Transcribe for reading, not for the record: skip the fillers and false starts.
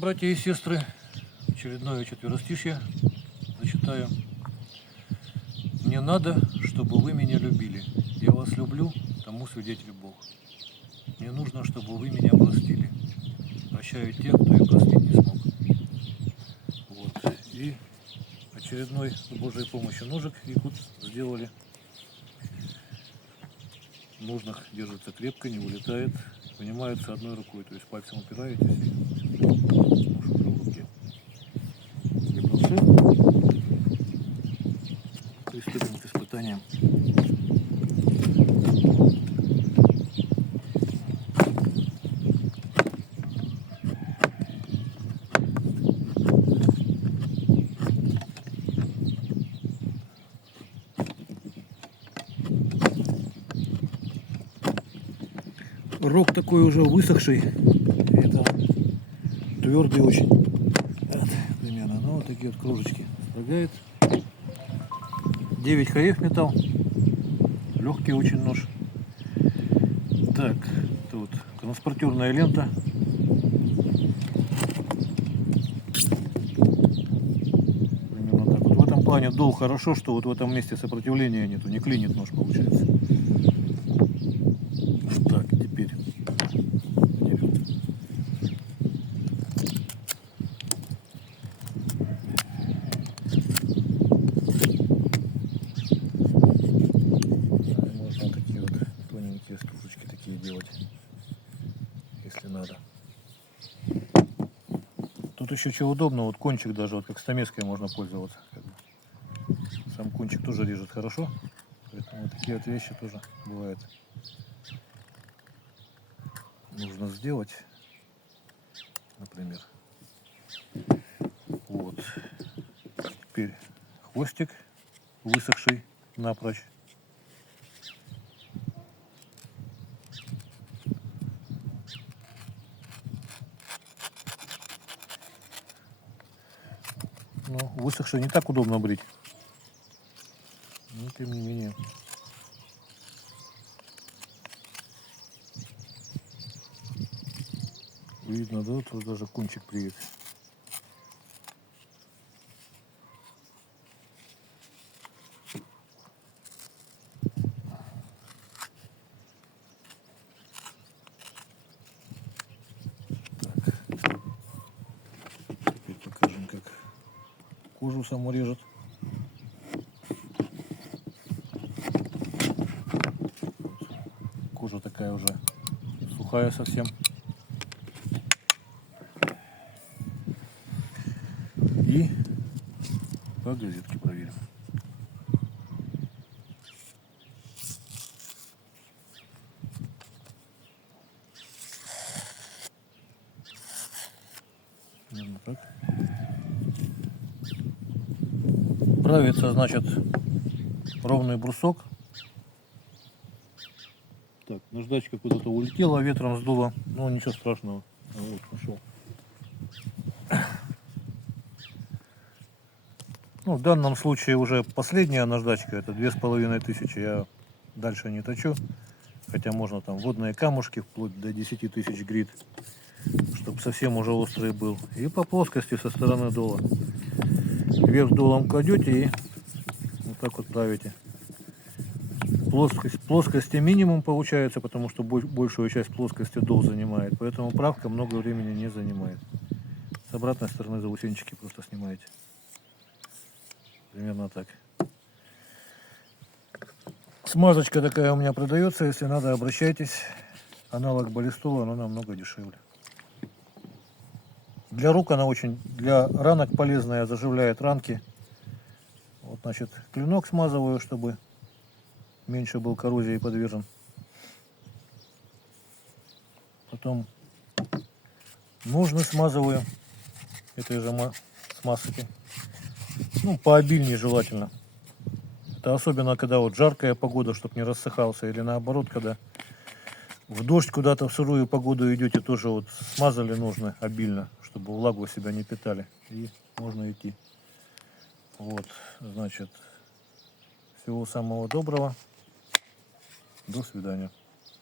вам, братья и сестры, очередное четверостишье зачитаю. Мне надо, чтобы вы меня любили. Я вас люблю, тому свидетель Бог. Мне нужно, чтобы вы меня простили. Прощаю тех, кто и простить не смог. Вот. И очередной с Божьей помощью ножик якут сделали. В ножнах держится крепко, не вылетает. Вынимается одной рукой, то есть пальцем упираетесь и нож уже в руке. Прибавши, приступим к испытаниям. Рог такой уже высохший, это твердый очень. Вот, примерно, ну вот такие вот кружечки строгает. 9 хаев металл, легкий очень нож. Так, тут транспортерная лента. Примерно так. Вот в этом плане дол хорошо, что вот в этом месте сопротивления нету, не клинит нож получается. Так, теперь. Можно такие вот тоненькие стружечки такие делать, если надо. Тут еще что удобно, вот кончик даже, вот как стамеской можно пользоваться. Сам кончик тоже режет хорошо, поэтому вот такие вот вещи тоже бывает. Нужно сделать, например. Вот. Теперь хвостик высохший напрочь. Ну, высохший не так удобно брить. Но тем не менее. Видно, да, тут даже кончик привет. Теперь покажем, как кожу саму режет. Кожа такая уже сухая совсем. И по газетке проверим. Примерно так. Правится, значит, ровный брусок. Так, наждачка куда-то улетела, ветром сдуло, но ничего страшного. Вот, пошел. Ну, в данном случае уже последняя наждачка, это 2500. Я дальше не точу, хотя можно там водные камушки вплоть до 10 000 грит, чтобы совсем уже острый был. И по плоскости со стороны дола. Вверх долом кладете и вот так вот правите. Плоскости минимум получается, потому что большую часть плоскости дол занимает, поэтому правка много времени не занимает. С обратной стороны заусенчики просто снимаете. Примерно так. Смазочка такая у меня продается, если надо, обращайтесь. Аналог баллистола, но намного дешевле. Для рук она очень, для ранок полезная, заживляет ранки. Вот, значит, клинок смазываю, чтобы меньше был коррозии подвержен. Потом ножны смазываю этой же смазки. Ну, пообильнее желательно. Это особенно, когда вот жаркая погода, чтобы не рассыхался. Или наоборот, когда в дождь куда-то в сырую погоду идете, тоже вот смазали ножны обильно, чтобы влагу себя не питали. И можно идти. Вот, значит, всего самого доброго. До свидания.